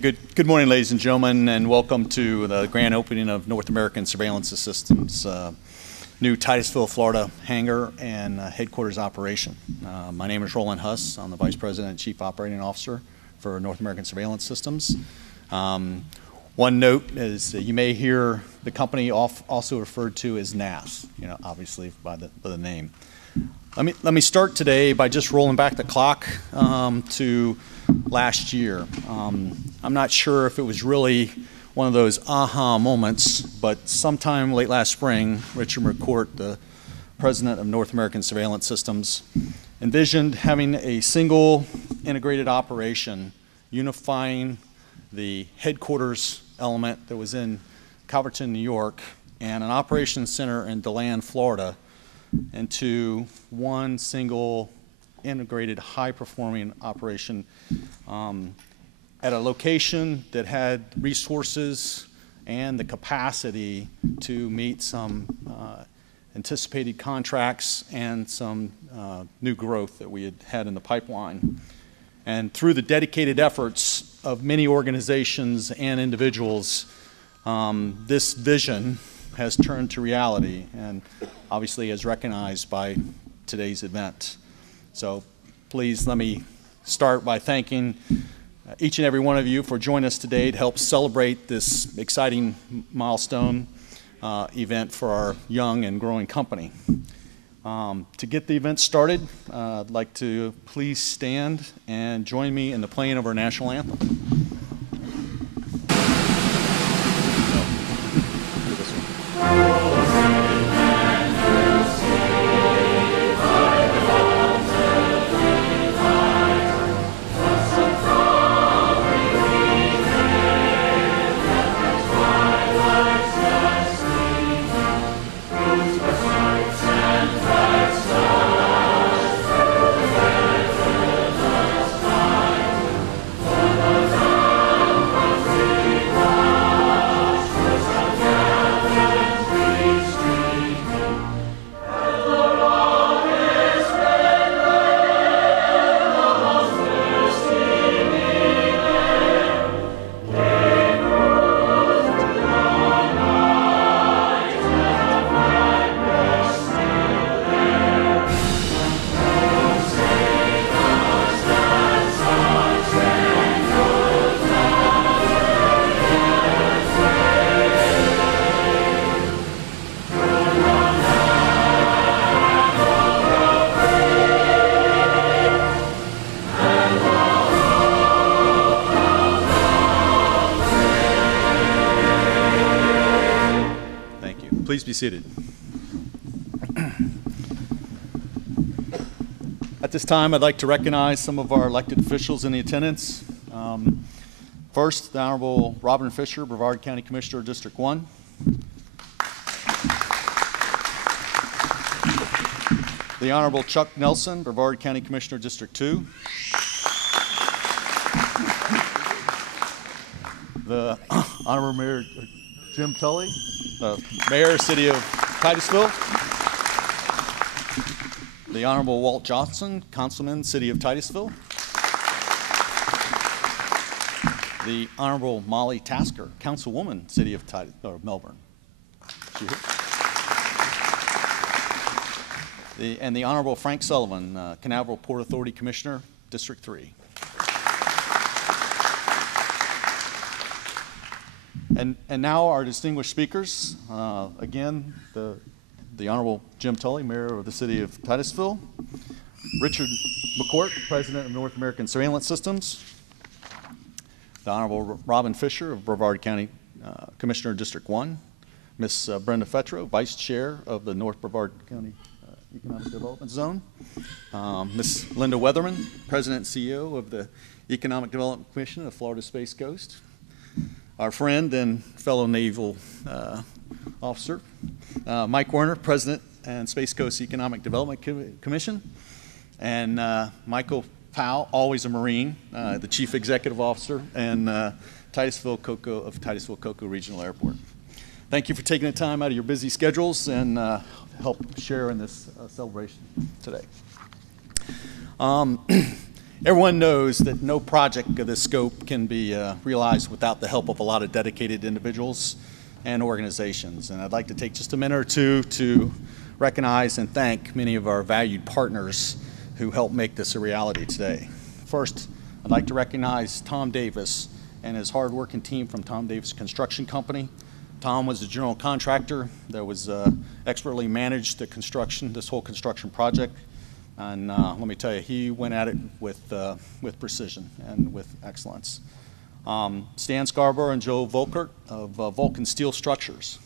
Hey, good morning, ladies and gentlemen, and welcome to the grand opening of North American Surveillance Systems' new Titusville, Florida hangar and headquarters operation. My name is Rowland Huss. I'm the Vice President and Chief Operating Officer for North American Surveillance Systems. One note is that you may hear the company also referred to as NASS, obviously by the name. Let me start today by just rolling back the clock to last year. I'm not sure if it was really one of those aha moments, but sometime late last spring, Richard McCourt, the president of North American Surveillance Systems, envisioned having a single integrated operation unifying the headquarters element that was in Calverton, New York, and an operations center in DeLand, Florida, into one single integrated high-performing operation at a location that had resources and the capacity to meet some anticipated contracts and some new growth that we had in the pipeline. And through the dedicated efforts of many organizations and individuals, this vision has turned to reality and obviously is recognized by today's event. So please let me start by thanking each and every one of you for joining us today to help celebrate this exciting milestone event for our young and growing company. To get the event started, I'd like to please stand and join me in the playing of our national anthem. Please be seated. At this time, I'd like to recognize some of our elected officials in the attendance. First, the Honorable Robin Fisher, Brevard County Commissioner, District 1. The Honorable Chuck Nelson, Brevard County Commissioner, District 2. The Honorable Mayor Jim Tulley, Mayor, City of Titusville. The Honorable Walt Johnson, Councilman, City of Titusville. The Honorable Molly Tasker, Councilwoman, City of Melbourne. And the Honorable Frank Sullivan, Canaveral Port Authority Commissioner, District 3. And now our distinguished speakers, again, the Honorable Jim Tulley, Mayor of the City of Titusville, Richard McCourt, President of North American Surveillance Systems, the Honorable Robin Fisher of Brevard County Commissioner, District 1, Miss Brenda Fettrow, Vice Chair of the North Brevard County Economic Development Zone, Miss Lynda Weatherman, President and CEO of the Economic Development Commission of Florida Space Coast, our friend and fellow naval officer, Mike Werner, President and Space Coast Economic Development Commission, and Michael Powell, always a Marine, the Chief Executive Officer and Titusville-Cocoa of Titusville-Cocoa Regional Airport. Thank you for taking the time out of your busy schedules and help share in this celebration today. Everyone knows that no project of this scope can be realized without the help of a lot of dedicated individuals and organizations. And I'd like to take just a minute or two to recognize and thank many of our valued partners who helped make this a reality today. First, I'd like to recognize Tom Davis and his hard-working team from Tom Davis Construction Company. Tom was the general contractor that was expertly managed the construction, this whole construction project. And let me tell you, he went at it with precision and with excellence. Stan Scarborough and Joe Volkert of Vulcan Steel Structures.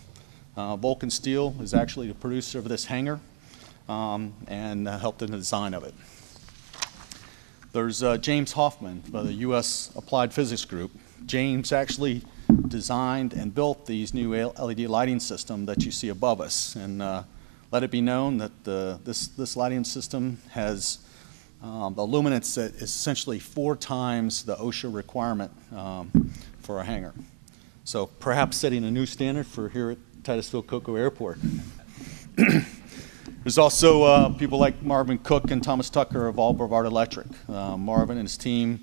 Vulcan Steel is actually the producer of this hangar and helped in the design of it. There's James Hoffman of the U.S. Applied Physics Group. James actually designed and built these new LED lighting system that you see above us. And let it be known that this lighting system has a luminance that is essentially 4 times the OSHA requirement for a hangar. So perhaps setting a new standard for here at Titusville-Cocoa Airport. There's also people like Marvin Cook and Thomas Tucker of all Brevard Electric. Marvin and his team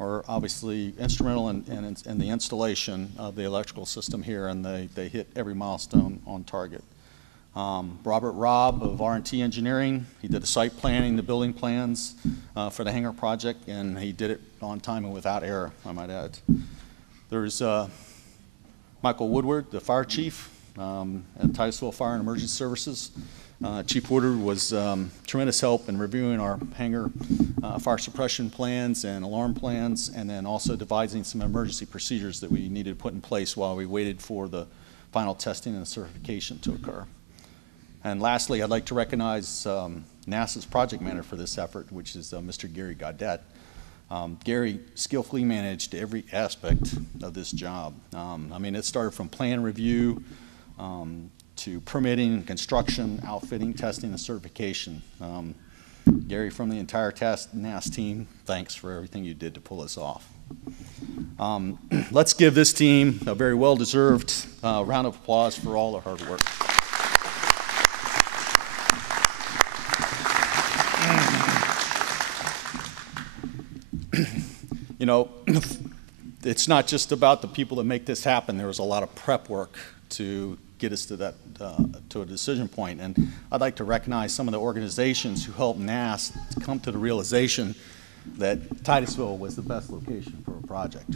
are obviously instrumental in the installation of the electrical system here, and they hit every milestone on target. Robert Robb of R&T Engineering, he did the site planning, the building plans for the hangar project, and he did it on time and without error, I might add. There's Michael Woodward, the fire chief at Titusville Fire and Emergency Services. Chief Woodward was tremendous help in reviewing our hangar fire suppression plans and alarm plans, and then also devising some emergency procedures that we needed to put in place while we waited for the final testing and certification to occur. And lastly, I'd like to recognize NASS's project manager for this effort, which is Mr. Gary Gaudet. Gary skillfully managed every aspect of this job. I mean, it started from plan review to permitting, construction, outfitting, testing, and certification. Gary, from the entire NASS team, thanks for everything you did to pull this off. Let's give this team a very well-deserved round of applause for all their hard work. You know, it's not just about the people that make this happen. There was a lot of prep work to get us to that to a decision point. And I'd like to recognize some of the organizations who helped NASS to come to the realization that Titusville was the best location for a project.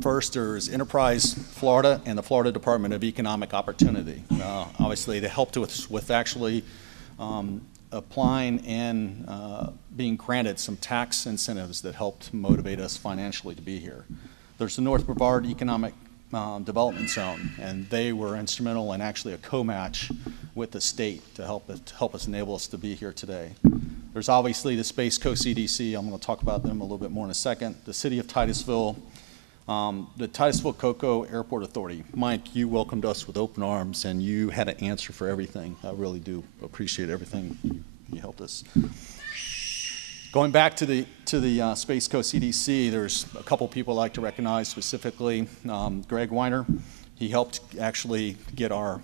First, there's Enterprise Florida and the Florida Department of Economic Opportunity. Obviously, they helped us with actually applying and being granted some tax incentives that helped motivate us financially to be here. There's the North Brevard Economic Development Zone, and they were instrumental in actually a co-match with the state to help us enable us to be here today. There's obviously the Space Coast CDC. I'm going to talk about them a little bit more in a second. The City of Titusville, the Titusville-Cocoa Airport Authority. Mike, you welcomed us with open arms, and you had an answer for everything. I really do appreciate everything you helped us. Going back to the Space Coast CDC, there's a couple people I'd like to recognize specifically. Greg Weiner, he helped actually get our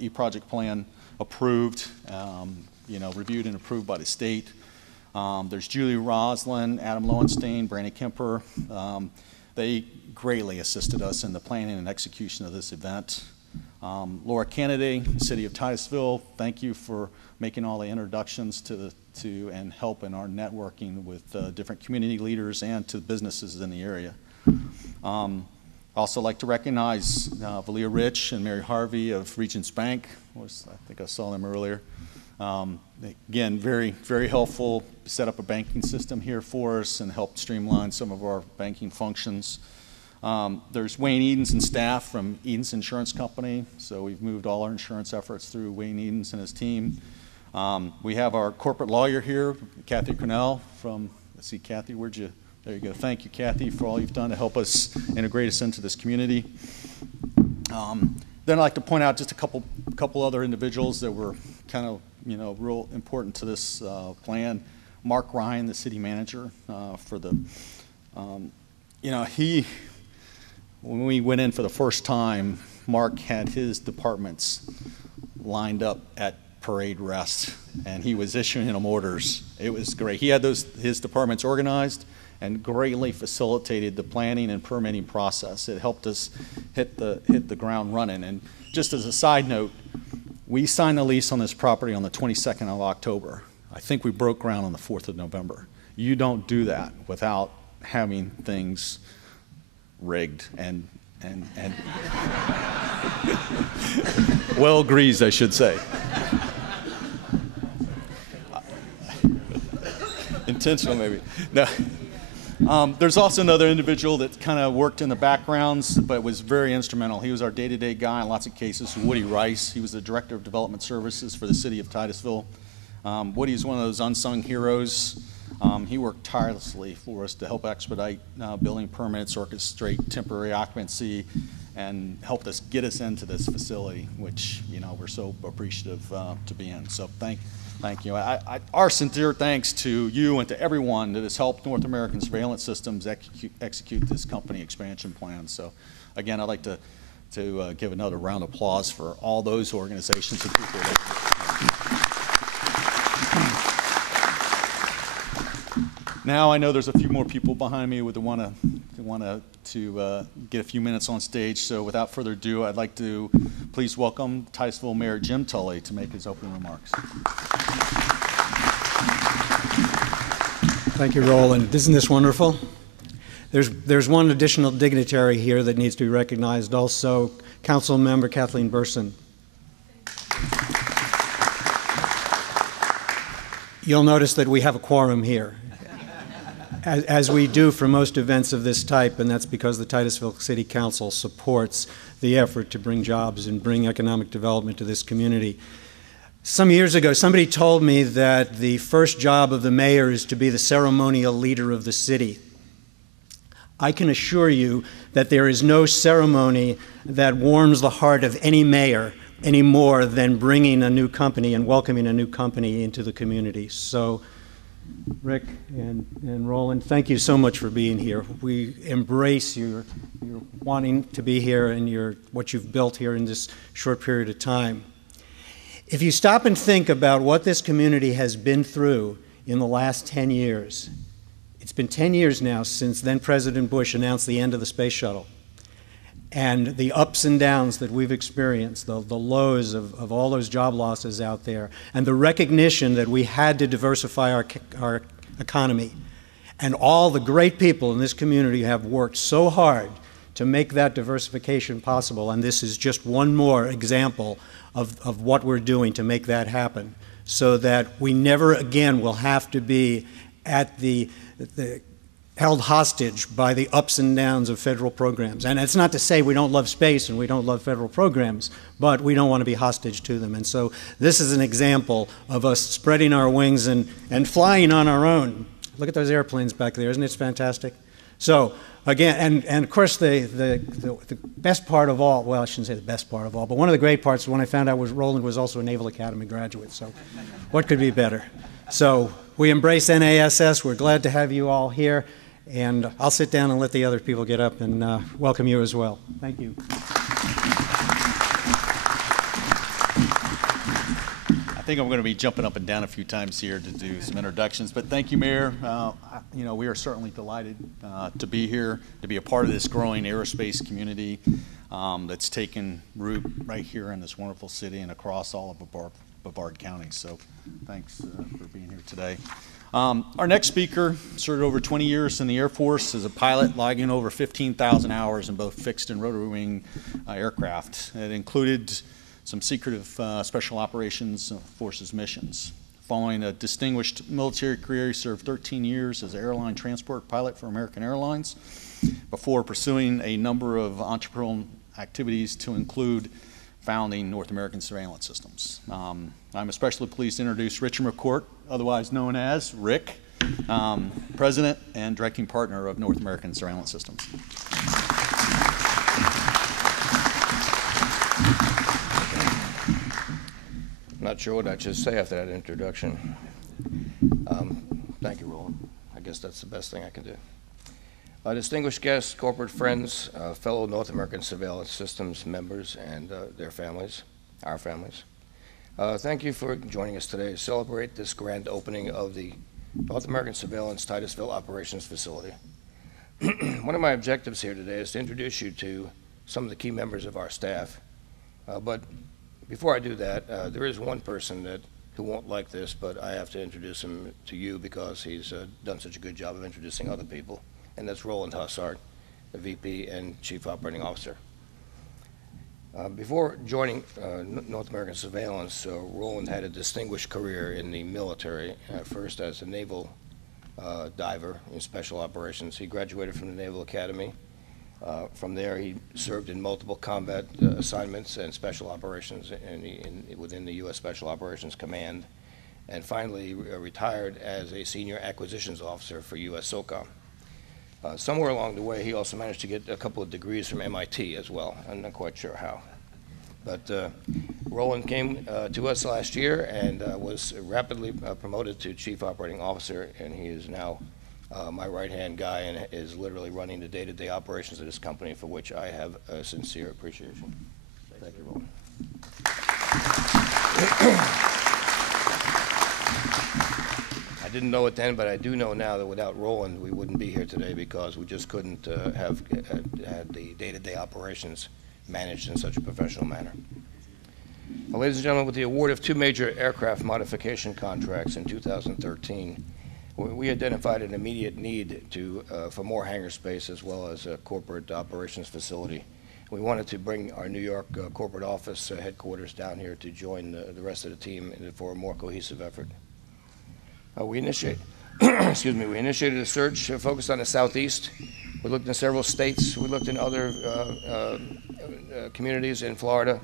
e-project plan approved, reviewed and approved by the state. There's Julie Roslin, Adam Lowenstein, Brandon Kemper. They greatly assisted us in the planning and execution of this event. Laura Kennedy, City of Titusville, thank you for making all the introductions and help in our networking with different community leaders and to businesses in the area. Also like to recognize Valia Rich and Mary Harvey of Regents Bank. I think I saw them earlier. Again, very, very helpful, set up a banking system here for us and helped streamline some of our banking functions. There's Wayne Edens and staff from Edens Insurance Company, so we've moved all our insurance efforts through Wayne Edens and his team. We have our corporate lawyer here, Kathy Cornell from, let's see, Kathy, where'd you, there you go. Thank you, Kathy, for all you've done to help us integrate us into this community. Then I'd like to point out just a couple other individuals that were kind of, real important to this plan. Mark Ryan, the city manager, for the, when we went in for the first time, Mark had his departments lined up at parade rest, and he was issuing them orders. It was great. He had his departments organized and greatly facilitated the planning and permitting process. It helped us hit the ground running. And just as a side note, we signed the lease on this property on the 22nd of October. I think we broke ground on the 4th of November. You don't do that without having things rigged and well greased, I should say. Intentional, maybe. No. There's also another individual that kind of worked in the backgrounds, but was very instrumental. He was our day-to-day guy in lots of cases, Woody Rice. He was the Director of Development Services for the city of Titusville. Woody's one of those unsung heroes. He worked tirelessly for us to help expedite building permits, orchestrate temporary occupancy, and helped us get us into this facility, which we're so appreciative to be in. So thank you. Our sincere thanks to you and to everyone that has helped North American Surveillance Systems execute this company expansion plan. So again, I'd like to give another round of applause for all those organizations and people that Now I know there's a few more people behind me that want to get a few minutes on stage. So without further ado, I'd like to please welcome Titusville Mayor Jim Tulley to make his opening remarks. Thank you, Rowland. Isn't this wonderful? There's one additional dignitary here that needs to be recognized also, Council Member Kathleen Burson. You'll notice that we have a quorum here, as we do for most events of this type, and that's because the Titusville City Council supports the effort to bring jobs and bring economic development to this community. Some years ago, somebody told me that the first job of the mayor is to be the ceremonial leader of the city. I can assure you that there is no ceremony that warms the heart of any mayor any more than bringing a new company and welcoming a new company into the community. So, Rick and Rowland, thank you so much for being here. We embrace your wanting to be here and what you've built here in this short period of time. If you stop and think about what this community has been through in the last 10 years, it's been 10 years now since then President Bush announced the end of the space shuttle. And the ups and downs that we've experienced, the lows of all those job losses out there, and the recognition that we had to diversify our economy. And all the great people in this community have worked so hard to make that diversification possible. And this is just one more example of what we're doing to make that happen, so that we never again will have to be at held hostage by the ups and downs of federal programs. And it's not to say we don't love space and we don't love federal programs, but we don't want to be hostage to them. And so this is an example of us spreading our wings and flying on our own. Look at those airplanes back there. Isn't it fantastic? So again, and of course the best part of all, well, I shouldn't say the best part of all, but one of the great parts when I found out was Rowland was also a Naval Academy graduate. So what could be better? So we embrace NASS. We're glad to have you all here. And I'll sit down and let the other people get up and welcome you as well. Thank you. I think I'm going to be jumping up and down a few times here to do some introductions, but thank you, Mayor. We are certainly delighted to be here, to be a part of this growing aerospace community that's taken root right here in this wonderful city and across all of Brevard County. So thanks for being here today. Our next speaker served over 20 years in the Air Force as a pilot, logging over 15,000 hours in both fixed and rotary wing aircraft. It included some secretive special operations forces missions. Following a distinguished military career, he served 13 years as an airline transport pilot for American Airlines before pursuing a number of entrepreneurial activities to include founding North American Surveillance Systems. I'm especially pleased to introduce Richard McCourt, otherwise known as Rick, President and Directing Partner of North American Surveillance Systems. Not sure what I should say after that introduction. Thank you, Rowland. I guess that's the best thing I can do. Distinguished guests, corporate friends, fellow North American Surveillance Systems members and their families, our families. Thank you for joining us today to celebrate this grand opening of the North American Surveillance Titusville Operations Facility. One of my objectives here today is to introduce you to some of the key members of our staff. But before I do that, there is one person who won't like this, but I have to introduce him to you because he's done such a good job of introducing other people, and that's Rowland Huss, our VP and Chief Operating Officer. Before joining North American Surveillance, Rowland had a distinguished career in the military, first as a naval diver in special operations. He graduated from the Naval Academy. From there, he served in multiple combat assignments and special operations within the U.S. Special Operations Command, and finally retired as a senior acquisitions officer for U.S. SOCOM. Somewhere along the way, he also managed to get a couple of degrees from MIT as well. I'm not quite sure how. But Rowland came to us last year and was rapidly promoted to Chief Operating Officer, and he is now my right-hand guy and is literally running the day-to-day operations of this company, for which I have a sincere appreciation. Thank you, Rowland. I didn't know it then, but I do know now that without Rowland, we wouldn't be here today because we just couldn't have had the day-to-day operations managed in such a professional manner. Well, ladies and gentlemen, with the award of 2 major aircraft modification contracts in 2013, we identified an immediate need for more hangar space as well as a corporate operations facility. We wanted to bring our New York corporate office headquarters down here to join the rest of the team for a more cohesive effort. We initiated a search focused on the Southeast. We looked in several states. We looked in other communities in Florida.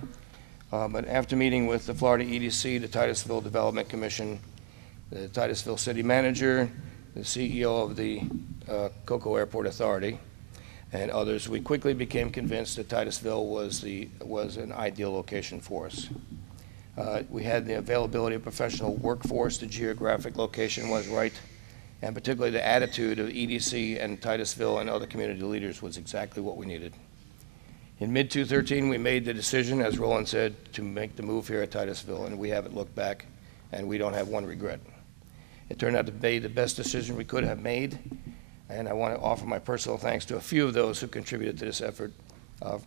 But after meeting with the Florida EDC, the Titusville Development Commission, the Titusville City Manager, the CEO of the Cocoa Airport Authority, and others, we quickly became convinced that Titusville was an ideal location for us. We had the availability of professional workforce, the geographic location was right, and particularly the attitude of EDC and Titusville and other community leaders was exactly what we needed. In mid-2013, we made the decision, as Rowland said, to make the move here at Titusville, and we haven't looked back, and we don't have one regret. It turned out to be the best decision we could have made, and I want to offer my personal thanks to a few of those who contributed to this effort.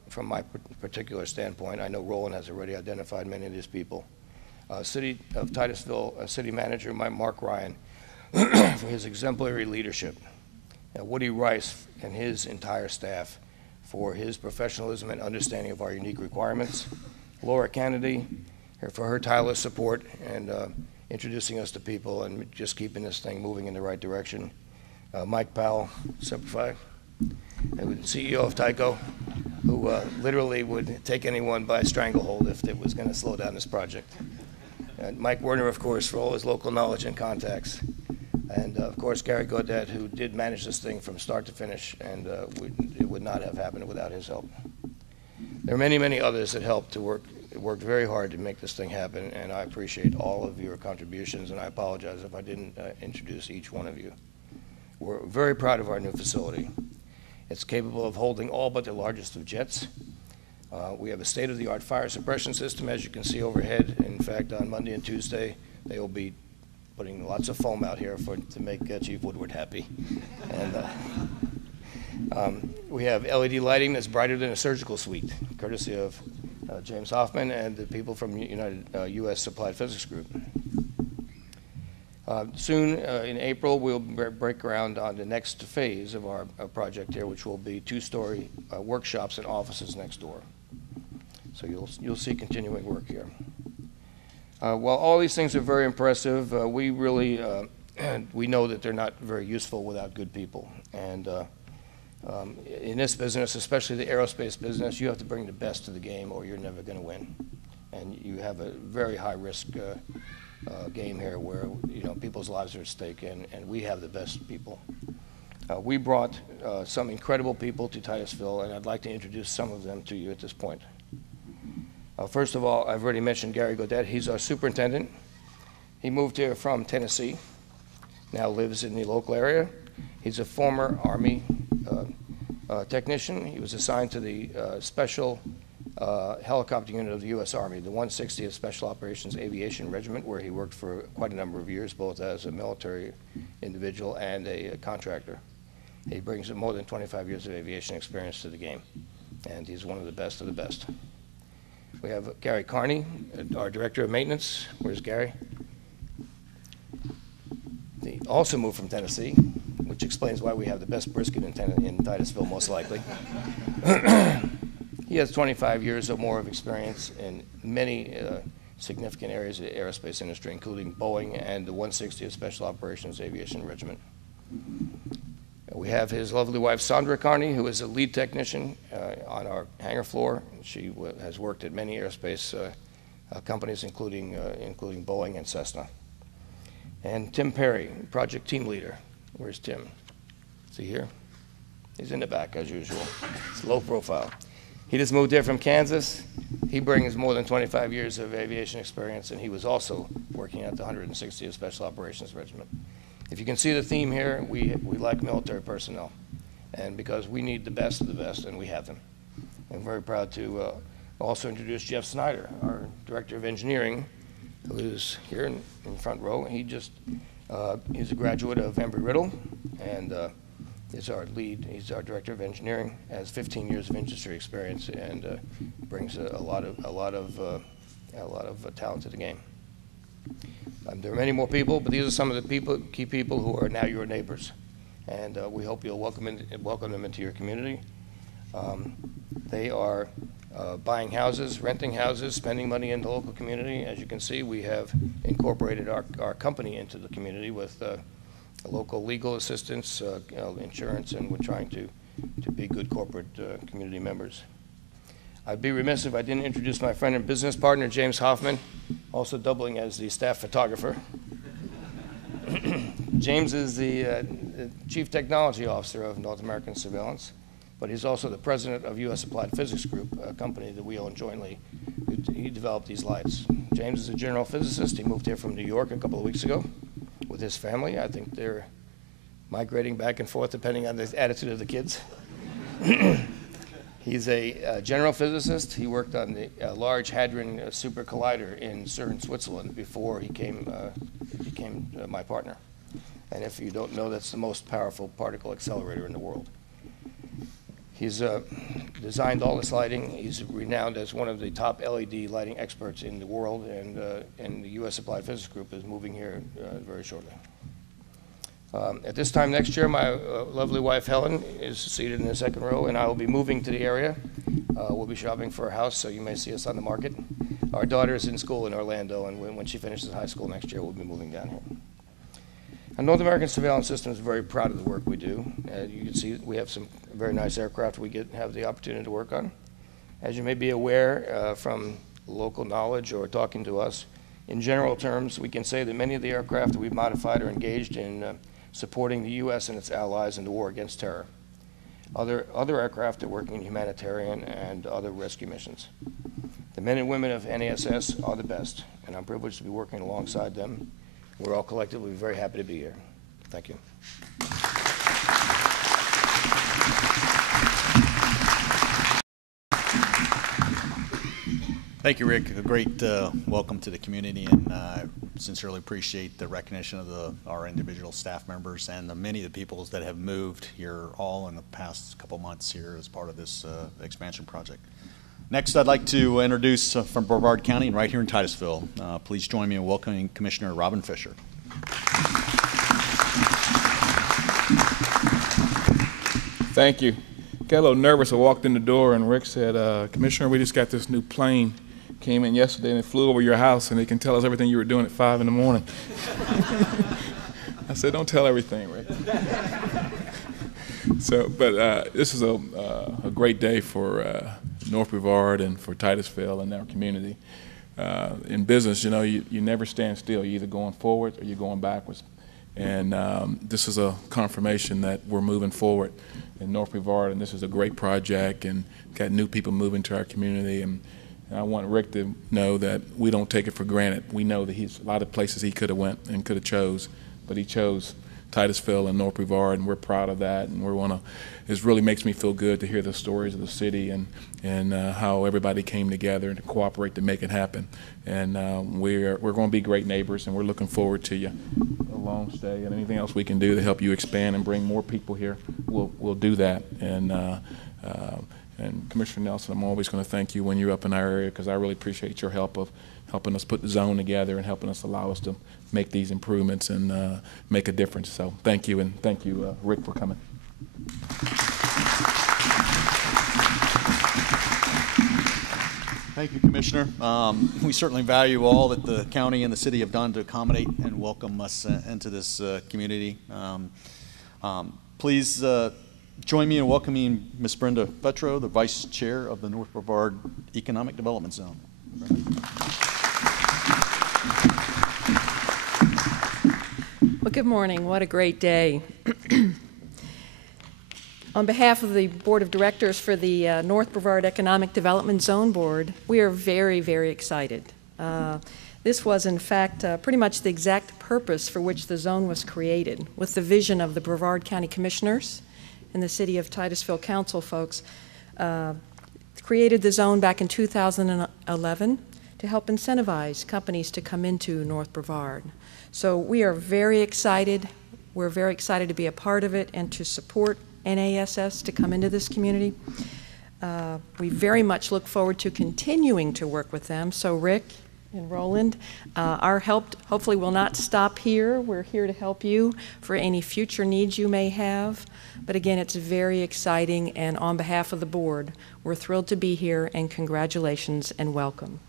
From my particular standpoint, I know Rowland has already identified many of these people. City of Titusville City Manager Mark Ryan for his exemplary leadership. Woody Rice and his entire staff for his professionalism and understanding of our unique requirements. Laura Kennedy for her tireless support and introducing us to people and just keeping this thing moving in the right direction. Mike Powell, Simplify, CEO of Tyco, who literally would take anyone by stranglehold if it was going to slow down this project. And Mike Werner, of course, for all his local knowledge and contacts. And of course, Gary Godet, who did manage this thing from start to finish, and it would not have happened without his help. There are many, many others that helped to worked very hard to make this thing happen, and I appreciate all of your contributions, and I apologize if I didn't introduce each one of you. We're very proud of our new facility. It's capable of holding all but the largest of jets. We have a state-of-the-art fire suppression system, as you can see overhead. In fact, on Monday and Tuesday, they will be putting lots of foam out here to make Chief Woodward happy. And we have LED lighting that's brighter than a surgical suite, courtesy of James Hoffman and the people from U.S. Applied Physics Group. Soon, in April, we'll break ground on the next phase of our project here, which will be 2-story workshops and offices next door. So you'll see continuing work here. While all these things are very impressive, we really we know that they're not very useful without good people. And in this business, especially the aerospace business, you have to bring the best to the game or you're never going to win. And you have a very high risk game here where people's lives are at stake, and we have the best people. We brought some incredible people to Titusville, and I'd like to introduce some of them to you at this point. First of all, I've already mentioned Gary Godet. He's our superintendent. He moved here from Tennessee, now lives in the local area. He's a former Army technician. He was assigned to the Special helicopter unit of the U.S. Army, the 160th Special Operations Aviation Regiment, where he worked for quite a number of years, both as a military individual and a contractor. He brings more than 25 years of aviation experience to the game, and he's one of the best of the best. We have Gary Carney, our Director of Maintenance. Where's Gary? He also moved from Tennessee, which explains why we have the best brisket in Titusville, most likely. He has 25 years or more of experience in many significant areas of the aerospace industry, including Boeing and the 160th Special Operations Aviation Regiment. We have his lovely wife, Sandra Carney, who is a lead technician on our hangar floor. She has worked at many aerospace companies, including Boeing and Cessna. And Tim Perry, project team leader. Where's Tim? Is he here? He's in the back, as usual. It's low profile. He just moved here from Kansas. He brings more than 25 years of aviation experience, and he was also working at the 160th Special Operations Regiment. If you can see the theme here, we like military personnel, and because we need the best of the best, and we have them. I'm very proud to also introduce Jeff Snyder, our Director of Engineering, who is here in front row. He's a graduate of Embry-Riddle, and is our lead. He's our Director of Engineering, has 15 years of industry experience, and brings a lot of talent to the game. There are many more people, but these are some of the key people who are now your neighbors, and we hope you'll welcome them into your community. They are buying houses, renting houses, spending money in the local community. As you can see, we have incorporated our company into the community with local legal assistance, insurance, and we're trying to be good corporate community members. I'd be remiss if I didn't introduce my friend and business partner, James Hoffman, also doubling as the staff photographer. James is the Chief Technology Officer of North American Surveillance, but he's also the president of U.S. Applied Physics Group, a company that we own jointly. He developed these lights. James is a general physicist. He moved here from New York a couple of weeks ago with his family. I think they're migrating back and forth depending on the attitude of the kids. He's a general physicist. He worked on the Large Hadron Super Collider in CERN, Switzerland, before he became my partner. And if you don't know, that's the most powerful particle accelerator in the world. He's designed all this lighting. He's renowned as one of the top LED lighting experts in the world, and the U.S. Applied Physics Group is moving here very shortly. At this time next year, my lovely wife, Helen, is seated in the second row, and I will be moving to the area. We'll be shopping for a house, so you may see us on the market. Our daughter is in school in Orlando, and when she finishes high school next year, we'll be moving down here. And North American Surveillance System is very proud of the work we do. You can see we have some very nice aircraft we have the opportunity to work on. As you may be aware from local knowledge or talking to us, in general terms, we can say that many of the aircraft that we've modified are engaged in supporting the U.S. and its allies in the war against terror. Other aircraft are working in humanitarian and other rescue missions. The men and women of NASS are the best, and I'm privileged to be working alongside them. We're all collectively very happy to be here. Thank you. Thank you, Rick. A great welcome to the community, and I sincerely appreciate the recognition of our individual staff members and the many of the people that have moved here all in the past couple months here as part of this expansion project. Next, I'd like to introduce from Brevard County and right here in Titusville. Please join me in welcoming Commissioner Robin Fisher. Thank you. Got a little nervous. I walked in the door and Rick said, Commissioner, we just got this new plane. Came in yesterday and it flew over your house and they can tell us everything you were doing at 5 in the morning. I said, don't tell everything, Rick. But this is a great day for North Brevard and for Titusville and our community. In business, you know, you never stand still. You're either going forward or you're going backwards. And this is a confirmation that we're moving forward in North Brevard, and this is a great project, and got new people moving to our community. And I want Rick to know that we don't take it for granted. We know that a lot of places he could have went and could have chose, but he chose Titusville and North Brevard, and we're proud of that. And it really makes me feel good to hear the stories of the city and how everybody came together to cooperate to make it happen. And we're going to be great neighbors, and we're looking forward to a long stay and anything else we can do to help you expand and bring more people here. We'll do that. And Commissioner Nelson, I'm always going to thank you when you're up in our area, because I really appreciate your help of helping us put the zone together and helping us allow us to make these improvements and make a difference. So thank you, and thank you, Rick, for coming. Thank you, Commissioner. We certainly value all that the county and the city have done to accommodate and welcome us into this community. Please join me in welcoming Ms. Brenda Fettrow, the Vice Chair of the North Brevard Economic Development Zone. Well, good morning. What a great day. On behalf of the Board of Directors for the North Brevard Economic Development Zone Board, we are very, very excited. This was, in fact, pretty much the exact purpose for which the zone was created, with the vision of the Brevard County Commissioners and the City of Titusville Council folks. Created the zone back in 2011 to help incentivize companies to come into North Brevard. So we are very excited. We're very excited to be a part of it and to support NASS to come into this community. We very much look forward to continuing to work with them. So Rick and Rowland, our help hopefully will not stop here. We're here to help you for any future needs you may have. But again, it's very exciting, and on behalf of the board, we're thrilled to be here, and congratulations and welcome.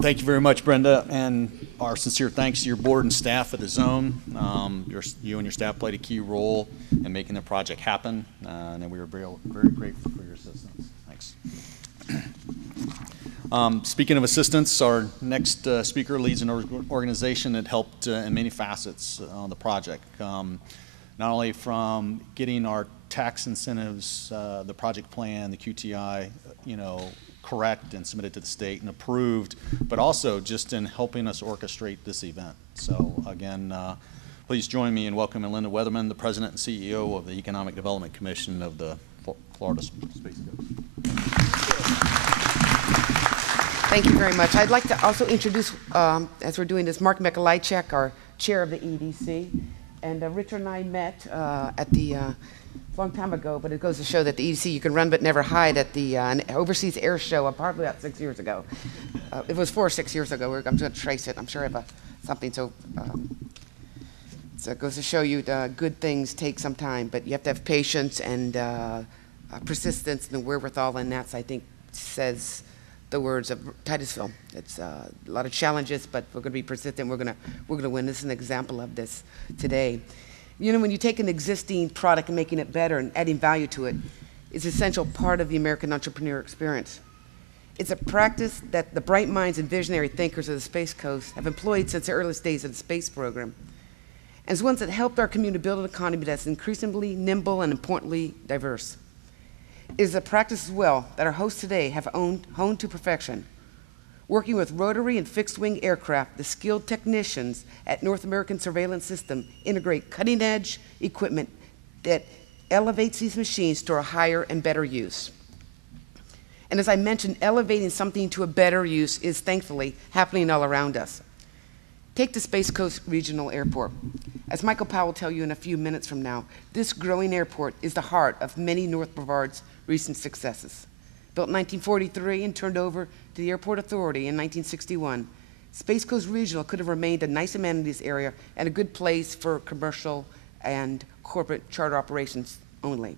Thank you very much, Brenda, and our sincere thanks to your board and staff at the zone. You and your staff played a key role in making the project happen, and we are very, very grateful for your assistance. Thanks. Speaking of assistance, our next speaker leads an organization that helped in many facets on the project. Not only from getting our tax incentives, the project plan, the QTI, correct and submitted to the state and approved, but also just in helping us orchestrate this event. So again, please join me in welcoming Lynda Weatherman, the President and CEO of the Economic Development Commission of the Florida Space Coast. Thank you very much. I'd like to also introduce, as we're doing this, Mark Mikulajczyk, our chair of the EDC. And Richard and I met at the long time ago, but it goes to show that the EDC, you can run but never hide, at the Overseas Air Show probably about 6 years ago. It was 4 or 6 years ago. I'm going to trace it. I'm sure I have something. So it goes to show you good things take some time, but you have to have patience and persistence and the wherewithal, and that's, I think, says the words of Titusville. It's a lot of challenges, but we're going to be persistent. We're going to win. This is an example of this today. When you take an existing product and making it better and adding value to it, it's an essential part of the American entrepreneur experience. It's a practice that the bright minds and visionary thinkers of the Space Coast have employed since the earliest days of the space program. And it's ones that helped our community build an economy that's increasingly nimble and importantly diverse. It is a practice as well that our hosts today have honed to perfection. Working with rotary and fixed-wing aircraft, the skilled technicians at North American Surveillance System integrate cutting-edge equipment that elevates these machines to a higher and better use. And as I mentioned, elevating something to a better use is thankfully happening all around us. Take the Space Coast Regional Airport. As Michael Powell will tell you in a few minutes from now, this growing airport is the heart of many North Brevard's recent successes. Built in 1943 and turned over to the Airport Authority in 1961, Space Coast Regional could have remained a nice amenities area and a good place for commercial and corporate charter operations only.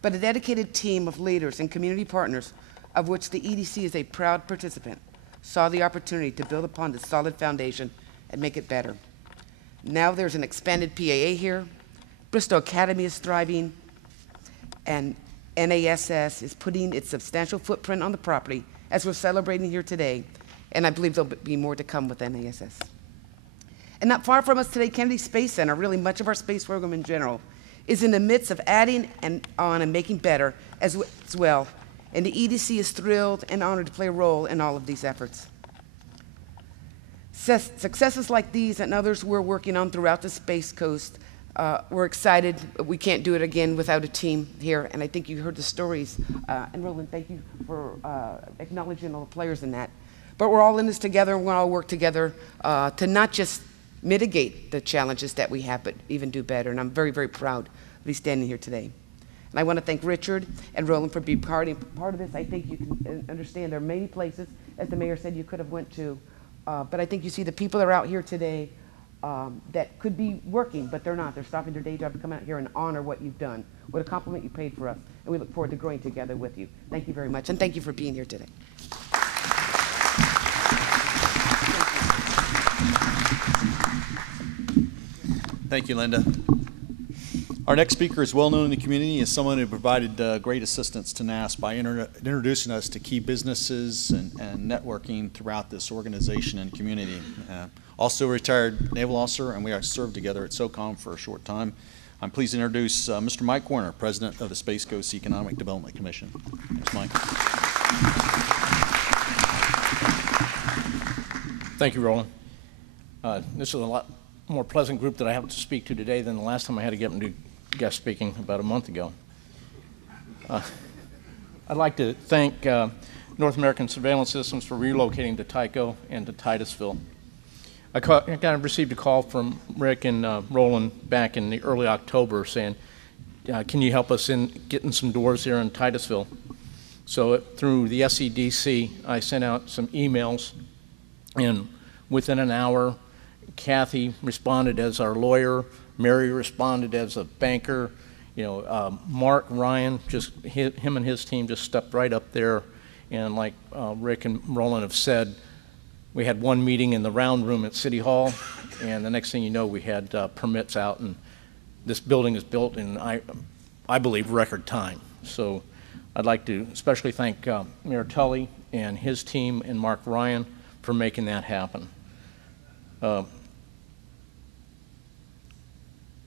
But a dedicated team of leaders and community partners, of which the EDC is a proud participant, saw the opportunity to build upon the solid foundation and make it better. Now there's an expanded PAA here, Bristol Academy is thriving, and NASS is putting its substantial footprint on the property as we're celebrating here today, and I believe there'll be more to come with NASS. And not far from us today, Kennedy Space Center, really much of our space program in general, is in the midst of adding on and making better as well, and the EDC is thrilled and honored to play a role in all of these efforts. Successes like these and others we're working on throughout the Space Coast, we're excited. We can't do it again without a team here, and I think you heard the stories. And Rowland, thank you for acknowledging all the players in that. But we're all in this together, and we're all work together to not just mitigate the challenges that we have, but even do better. And I'm very, very proud to be standing here today. And I want to thank Richard and Rowland for being part of this. I think you can understand there are many places, as the mayor said, you could have went to. But I think you see the people that are out here today that could be working, but they're not. They're stopping their day job to come out here and honor what you've done. What a compliment you paid for us. And we look forward to growing together with you. Thank you very much. And thank you for being here today. Thank you, Lynda. Our next speaker is well known in the community as someone who provided great assistance to NASS by introducing us to key businesses and networking throughout this organization and community. Also a retired naval officer, and we served together at SOCOM for a short time. I'm pleased to introduce Mr. Mike Werner, President of the Space Coast Economic Development Commission. Thanks, Mike. Thank you, Rowland. This is a lot more pleasant group that I have to speak to today than the last time I had to get them to guest speaking about a month ago. I'd like to thank North American Surveillance Systems for relocating to Tyco and to Titusville. I kind of received a call from Rick and Rowland back in the early October saying, can you help us in getting some doors here in Titusville? So through the SEDC, I sent out some emails, and within an hour, Kathy responded as our lawyer, Mary responded as a banker, Mark Ryan, him and his team just stepped right up there, and like Rick and Rowland have said, we had one meeting in the round room at City Hall, and the next thing you know, we had permits out, and this building is built in, I believe, record time. So I'd like to especially thank Mayor Tulley and his team and Mark Ryan for making that happen.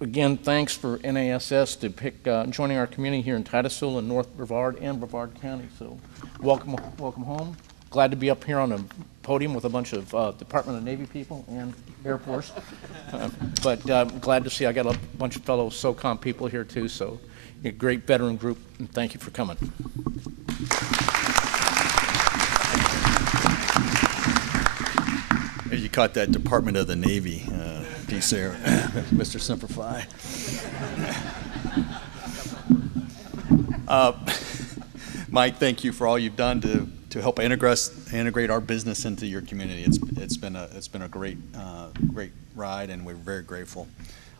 Again, thanks for NASS to joining our community here in Titusville and North Brevard and Brevard County. So welcome home. Glad to be up here on a podium with a bunch of Department of Navy people and Air Force. But glad to see I got a bunch of fellow SOCOM people here too. So a great veteran group, and thank you for coming. You caught that Department of the Navy piece there, Mr. Simplify. Mike, thank you for all you've done to help integrate our business into your community. It's been a great ride, and we're very grateful.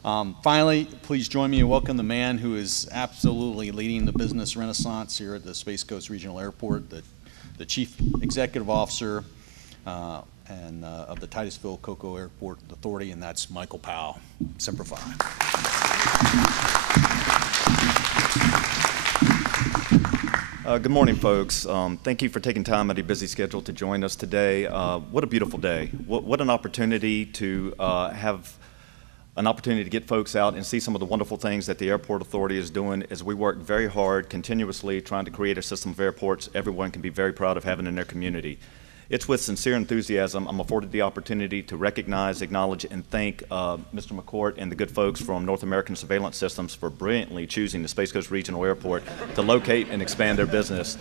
Finally, please join me in welcoming the man who is absolutely leading the business renaissance here at the Space Coast Regional Airport, the Chief Executive Officer of the Titusville-Cocoa Airport Authority, and that's Michael Powell. Semper Fi. Good morning, folks. Thank you for taking time out of your busy schedule to join us today. What a beautiful day. What an opportunity to have an opportunity to get folks out and see some of the wonderful things that the Airport Authority is doing as we work very hard, continuously trying to create a system of airports everyone can be very proud of having in their community. It's with sincere enthusiasm I'm afforded the opportunity to recognize, acknowledge, and thank Mr. McCourt and the good folks from North American Surveillance Systems for brilliantly choosing the Space Coast Regional Airport to locate and expand their business.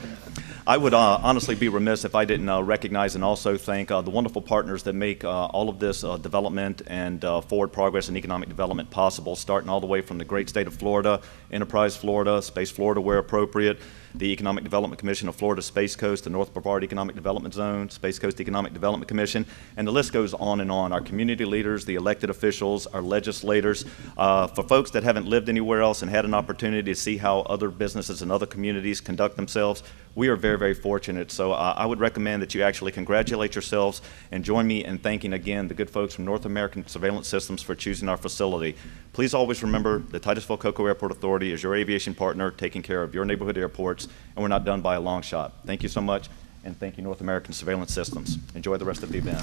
I would honestly be remiss if I didn't recognize and also thank the wonderful partners that make all of this development and forward progress and economic development possible, starting all the way from the great state of Florida, Enterprise Florida, Space Florida where appropriate, the Economic Development Commission of Florida Space Coast, the North Brevard Economic Development Zone, Space Coast Economic Development Commission, and the list goes on and on. Our community leaders, the elected officials, our legislators. For folks that haven't lived anywhere else and had an opportunity to see how other businesses and other communities conduct themselves, we are very, very fortunate. So I would recommend that you actually congratulate yourselves and join me in thanking again the good folks from North American Surveillance Systems for choosing our facility. Please always remember the Titusville-Cocoa Airport Authority is your aviation partner taking care of your neighborhood airports, and we're not done by a long shot. Thank you so much, and thank you, North American Surveillance Systems. Enjoy the rest of the event.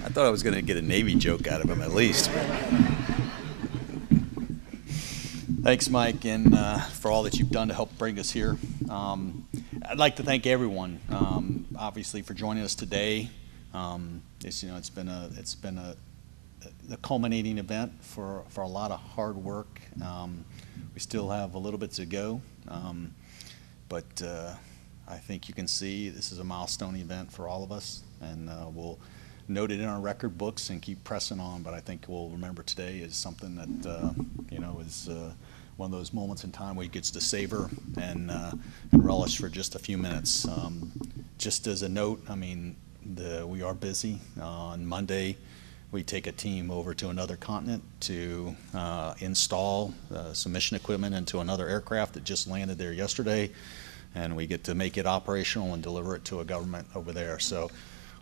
I thought I was going to get a Navy joke out of him at least. Thanks, Mike, and for all that you've done to help bring us here. I'd like to thank everyone, obviously, for joining us today. It's been a culminating event for a lot of hard work. We still have a little bit to go, but I think you can see this is a milestone event for all of us, and we'll note it in our record books and keep pressing on. But I think we'll remember today is something that is one of those moments in time where he gets to savor and relish for just a few minutes. Just as a note, I mean, we are busy. On Monday, we take a team over to another continent to install some mission equipment into another aircraft that just landed there yesterday, and we get to make it operational and deliver it to a government over there. So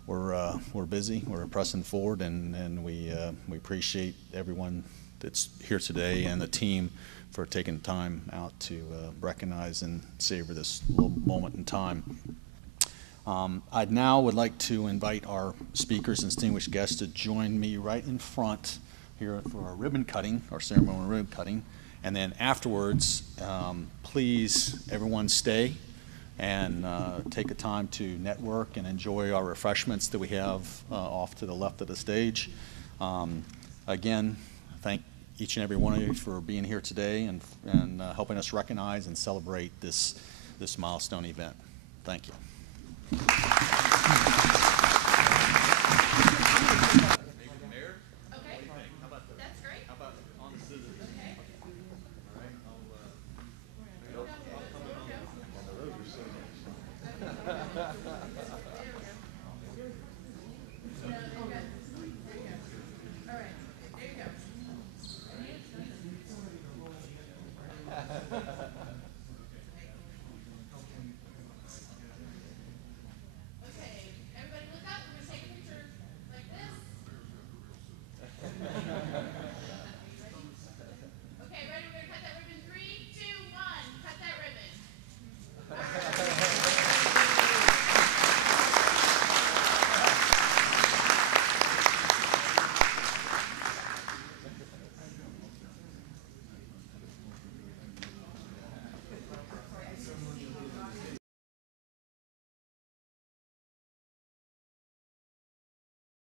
we're busy, we're pressing forward, and we appreciate everyone that's here today and the team for taking time out to recognize and savor this little moment in time. I now would like to invite our speakers and distinguished guests to join me right in front here for our ribbon cutting, our ceremonial ribbon cutting. And then afterwards, please, everyone stay and take a time to network and enjoy our refreshments that we have off to the left of the stage. Again, thank each and every one of you for being here today and helping us recognize and celebrate this milestone event. Thank you.